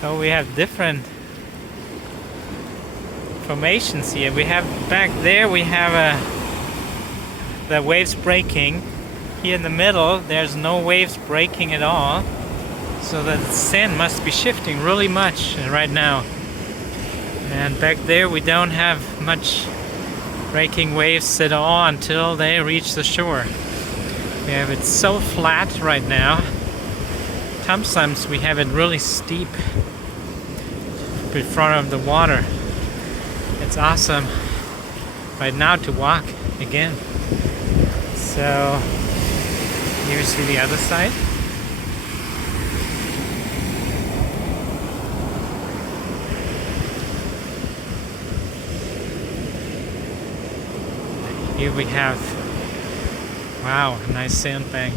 So we have different formations here. We have back there, we have the waves breaking. Here in the middle, there's no waves breaking at all. So the sand must be shifting really much right now. And back there, we don't have much breaking waves at all until they reach the shore. We have it so flat right now. Sometimes we have it really steep in front of the water. It's awesome right now to walk again. So here's to the other side. Here we have, wow, a nice sandbank.